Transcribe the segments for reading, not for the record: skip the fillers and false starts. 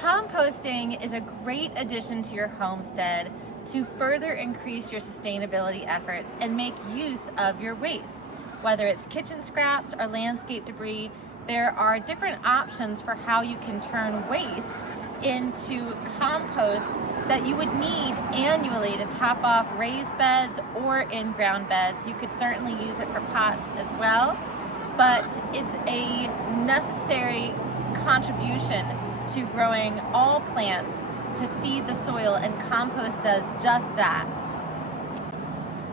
Composting is a great addition to your homestead to further increase your sustainability efforts and make use of your waste. Whether it's kitchen scraps or landscape debris, there are different options for how you can turn waste into compost that you would need annually to top off raised beds or in-ground beds. You could certainly use it for pots as well, but it's a necessary contribution to growing all plants to feed the soil, and compost does just that.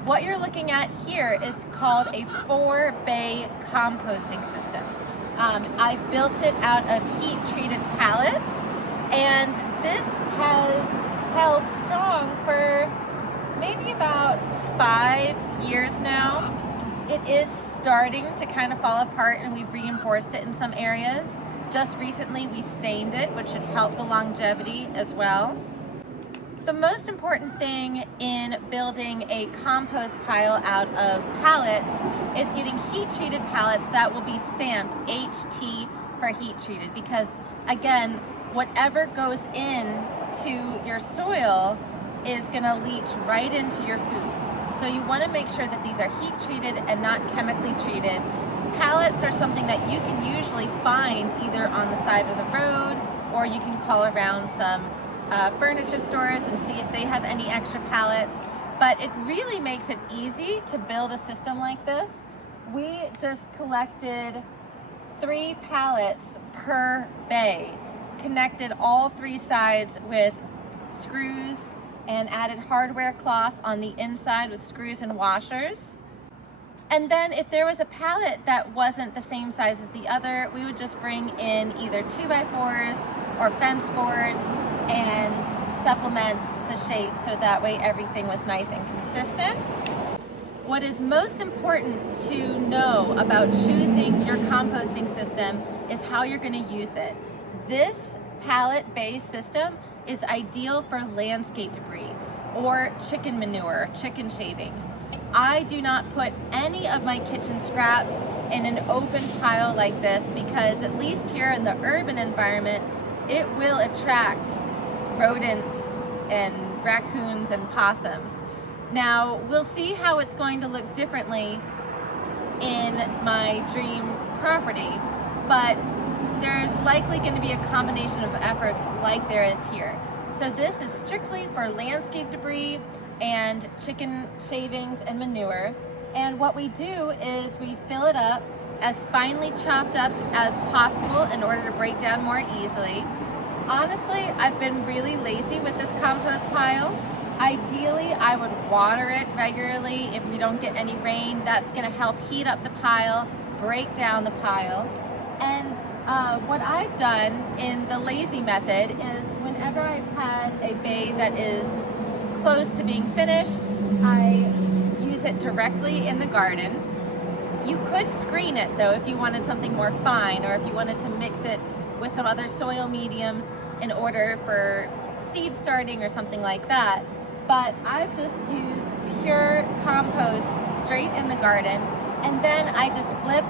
What you're looking at here is called a 4-bay composting system. I've built it out of heat-treated pallets, and this has held strong for maybe about 5 years now. It is starting to kind of fall apart, and we've reinforced it in some areas. Just recently we stained it, which should help the longevity as well. The most important thing in building a compost pile out of pallets is getting heat-treated pallets that will be stamped HT for heat-treated, because again, whatever goes into your soil is going to leach right into your food. So you want to make sure that these are heat-treated and not chemically treated. Pallets are something that you can usually find either on the side of the road, or you can call around some furniture stores and see if they have any extra pallets. But it really makes it easy to build a system like this. We just collected 3 pallets per bay, connected all 3 sides with screws, and added hardware cloth on the inside with screws and washers. And then if there was a pallet that wasn't the same size as the other, we would just bring in either 2x4s or fence boards and supplement the shape so that way everything was nice and consistent. What is most important to know about choosing your composting system is how you're going to use it. This Pallet Bay System is ideal for landscape debris or chicken manure, chicken shavings. I do not put any of my kitchen scraps in an open pile like this, because at least here in the urban environment, it will attract rodents and raccoons and possums. Now, we'll see how it's going to look differently in my dream property, but there's likely going to be a combination of efforts like there is here. So this is strictly for landscape debris and chicken shavings and manure. And what we do is we fill it up as finely chopped up as possible in order to break down more easily. Honestly, I've been really lazy with this compost pile. Ideally, I would water it regularly if we don't get any rain. That's going to help heat up the pile, break down the pile. And what I've done in the lazy method is whenever I've had a bay that is close to being finished, I use it directly in the garden. You could screen it though if you wanted something more fine, or if you wanted to mix it with some other soil mediums in order for seed starting or something like that. But I've just used pure compost straight in the garden, and then I just flip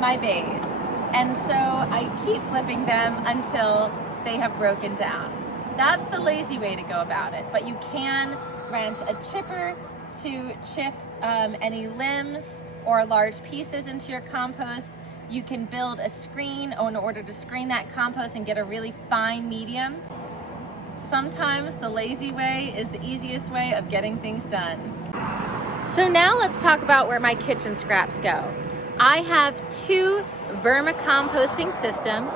my bays. And so I keep flipping them until they have broken down. That's the lazy way to go about it, but you can rent a chipper to chip any limbs or large pieces into your compost. You can build a screen in order to screen that compost and get a really fine medium. Sometimes the lazy way is the easiest way of getting things done. So now let's talk about where my kitchen scraps go. I have 2 vermicomposting systems.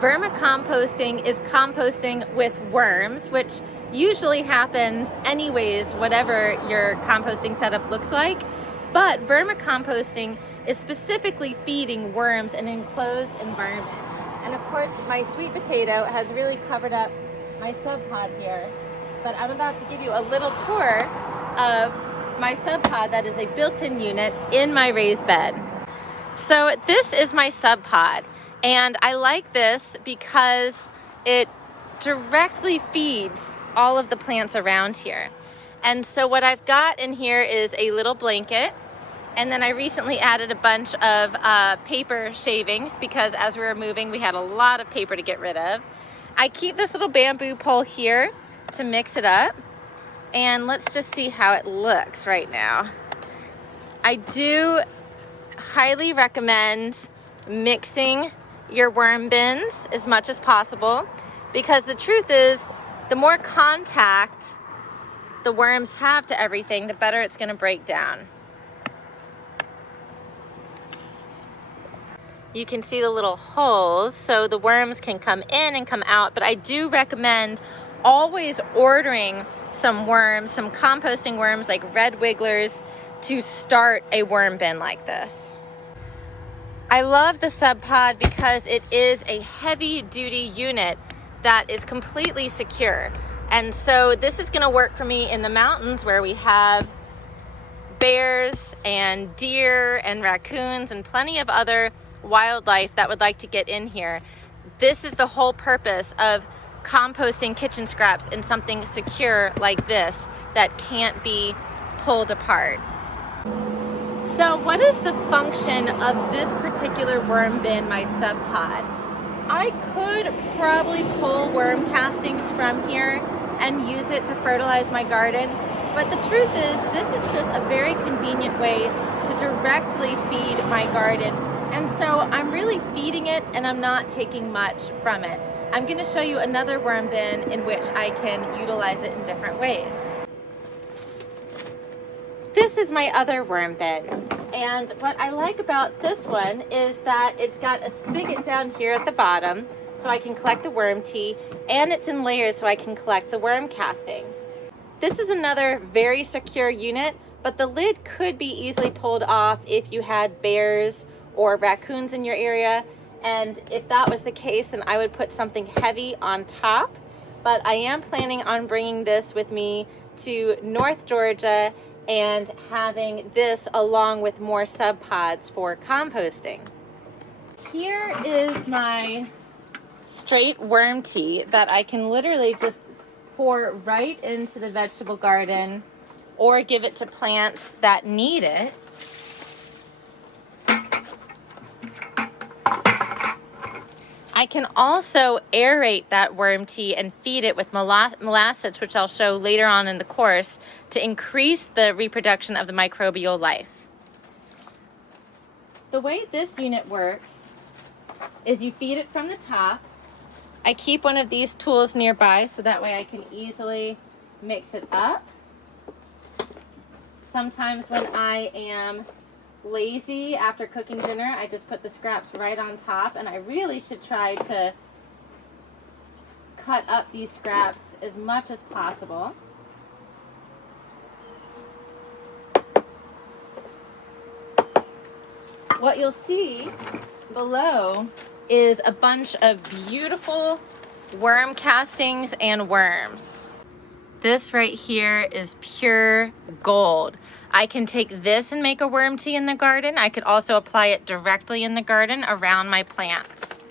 Vermicomposting is composting with worms, which usually happens anyways, whatever your composting setup looks like. But vermicomposting is specifically feeding worms in an enclosed environment. And of course, my sweet potato has really covered up my Subpod here. But I'm about to give you a little tour of my Subpod that is a built-in unit in my raised bed. So this is my Subpod. And I like this because it directly feeds all of the plants around here. And so what I've got in here is a little blanket. And then I recently added a bunch of paper shavings because as we were moving, we had a lot of paper to get rid of. I keep this little bamboo pole here to mix it up, and let's just see how it looks right now. I do highly recommend mixing your worm bins as much as possible, because the truth is, the more contact the worms have to everything, the better it's going to break down. You can see the little holes so the worms can come in and come out, but I do recommend always ordering some worms, some composting worms like red wigglers, to start a worm bin like this. I love the Subpod because it is a heavy duty unit that is completely secure. And so this is gonna work for me in the mountains where we have bears and deer and raccoons and plenty of other wildlife that would like to get in here. This is the whole purpose of composting kitchen scraps in something secure like this that can't be pulled apart. So what is the function of this particular worm bin, my Subpod? I could probably pull worm castings from here and use it to fertilize my garden, but the truth is this is just a very convenient way to directly feed my garden, and so I'm really feeding it and I'm not taking much from it. I'm going to show you another worm bin in which I can utilize it in different ways. This is my other worm bin, and what I like about this one is that it's got a spigot down here at the bottom so I can collect the worm tea, and it's in layers so I can collect the worm castings. This is another very secure unit, but the lid could be easily pulled off if you had bears or raccoons in your area, and if that was the case, then I would put something heavy on top. But I am planning on bringing this with me to North Georgia and having this along with more Subpods for composting. Here is my straight worm tea that I can literally just pour right into the vegetable garden or give it to plants that need it. I can also aerate that worm tea and feed it with molasses, which I'll show later on in the course, to increase the reproduction of the microbial life. The way this unit works is you feed it from the top. I keep one of these tools nearby so that way I can easily mix it up. Sometimes when I am lazy after cooking dinner, I just put the scraps right on top, and I really should try to cut up these scraps as much as possible. What you'll see below is a bunch of beautiful worm castings and worms. This right here is pure gold. I can take this and make a worm tea in the garden. I could also apply it directly in the garden around my plants.